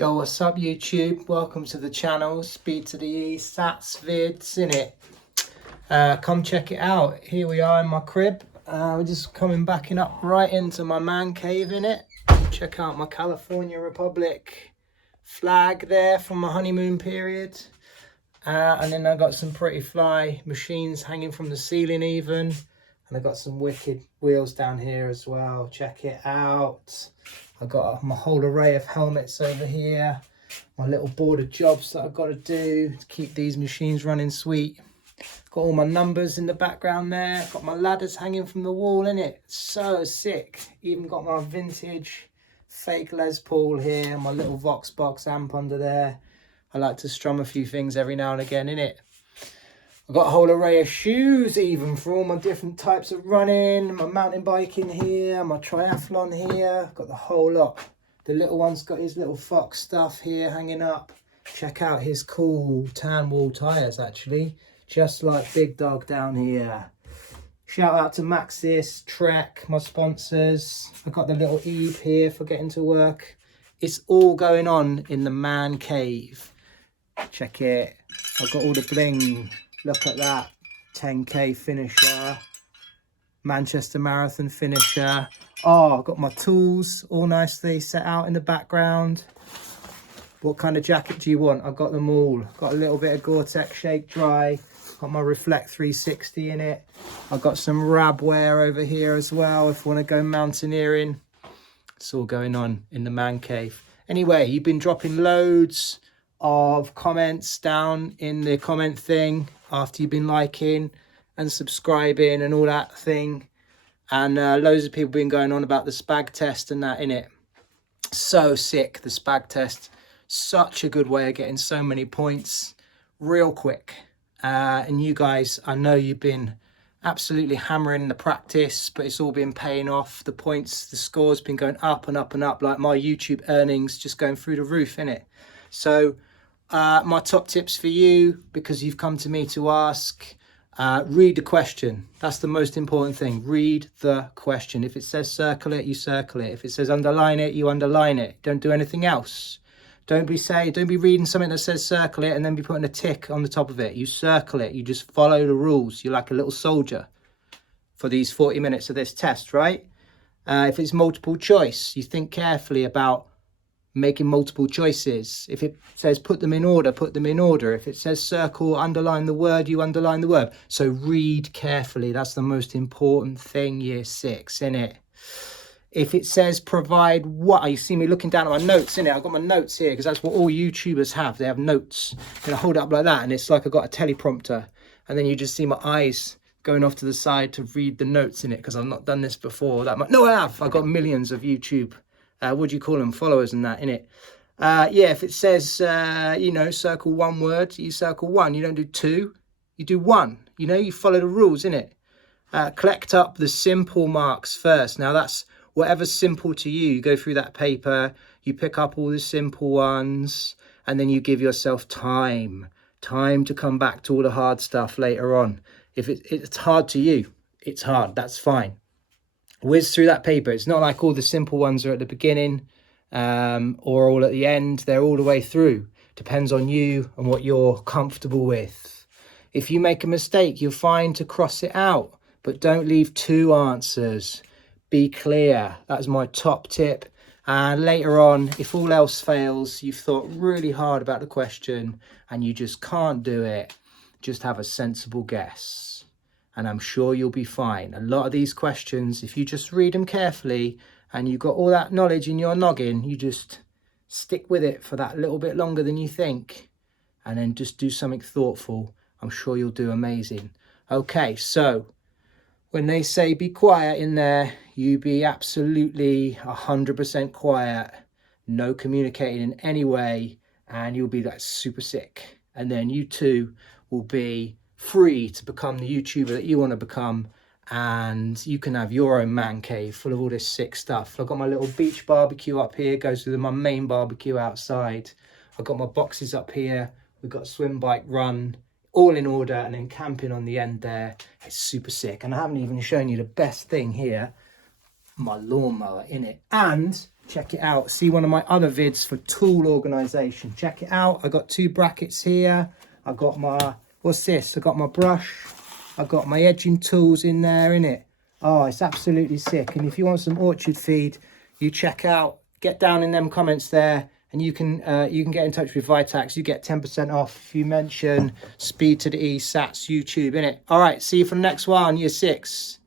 Yo, what's up YouTube? Welcome to the channel, Speed to the E, Sats Vids, innit? Come check it out. Here we are in my crib. We're just coming backing up right into my man cave, innit? Check out my California Republic flag there from my honeymoon period. And then I got some pretty fly machines hanging from the ceiling even. And I got some wicked wheels down here as well. Check it out. I got my whole array of helmets over here. My little board of jobs that I've got to do to keep these machines running sweet. Got all my numbers in the background there. Got my ladders hanging from the wall, innit? So sick. Even got my vintage fake Les Paul here. My little Vox box amp under there. I like to strum a few things every now and again, innit? I've got a whole array of shoes even for all my different types of running. My mountain biking here, my triathlon here. Got the whole lot. The little one's got his little Fox stuff here hanging up. Check out his cool tan wool tyres actually. Just like Big Dog down here. Shout out to Maxis, Trek, my sponsors. I've got the little Eve here for getting to work. It's all going on in the man cave. Check it. I've got all the bling. Look at that. 10k finisher. Manchester Marathon finisher. Oh, I've got my tools all nicely set out in the background. What kind of jacket do you want? I've got them all. Got a little bit of Gore-Tex Shake Dry. Got my Reflect 360 in it. I've got some Rab wear over here as well if you want to go mountaineering. It's all going on in the man cave. Anyway, you've been dropping loads of comments down in the comment thing after you've been liking and subscribing and all that thing, and loads of people been going on about the SPAG test and that, innit? So sick, the SPAG test. Such a good way of getting so many points real quick. And you guys, I know you've been absolutely hammering the practice, but it's all been paying off. The points, the score's been going up and up and up, like my YouTube earnings just going through the roof, innit? So my top tips for you, because you've come to me to ask, read the question. That's the most important thing. Read the question. If it says circle it, you circle it. If it says underline it, you underline it. Don't do anything else. Don't be reading something that says circle it and then be putting a tick on the top of it. You circle it. You just follow the rules. You're like a little soldier for these 40 minutes of this test, right? If it's multiple choice, you think carefully about making multiple choices. If it says put them in order, put them in order. If it says circle, underline the word, you underline the word. So read carefully. That's the most important thing, year 6, innit? If it says provide what, you see me looking down at my notes, innit? I've got my notes here because that's what all YouTubers have. They have notes. And I hold it up like that and it's like I've got a teleprompter. And then you just see my eyes going off to the side to read the notes in it because I've not done this before that much. No, I have. I've got millions of YouTube what do you call them, followers and that, innit? Yeah, if it says, you know, circle one word, you circle one. You don't do two, you do one. You know, you follow the rules, innit? Collect up the simple marks first. Now, that's whatever's simple to you. You go through that paper, you pick up all the simple ones, and then you give yourself time to come back to all the hard stuff later on. If it's hard to you, it's hard. That's fine. Whiz through that paper. It's not like all the simple ones are at the beginning or all at the end. They're all the way through. Depends on you and what you're comfortable with. If you make a mistake, you're fine to cross it out, but don't leave two answers. Be clear. That's my top tip. And later on, if all else fails, you've thought really hard about the question and you just can't do it, just have a sensible guess. And I'm sure you'll be fine. A lot of these questions, if you just read them carefully and you've got all that knowledge in your noggin, you just stick with it for that little bit longer than you think and then just do something thoughtful. I'm sure you'll do amazing. Okay, so when they say be quiet in there, you be absolutely 100% quiet, no communicating in any way, and you'll be like super sick. And then you too will be free to become the YouTuber that you want to become, and you can have your own man cave full of all this sick stuff. I've got my little beach barbecue up here, goes with my main barbecue outside. I've got my boxes up here. We've got swim, bike, run, all in order, and then camping on the end there. It's super sick. And I haven't even shown you the best thing here, my lawnmower in it. And check it out. See one of my other vids for tool organization. Check it out. I got 2 brackets here. I got my, what's this? I got my brush. I got my edging tools in there, innit? Oh, it's absolutely sick. And if you want some orchard feed, you check out, get down in them comments there, and you can get in touch with Vitax. You get 10% off if you mention Speed to the E Sats YouTube, innit? All right, see you for the next one, year 6.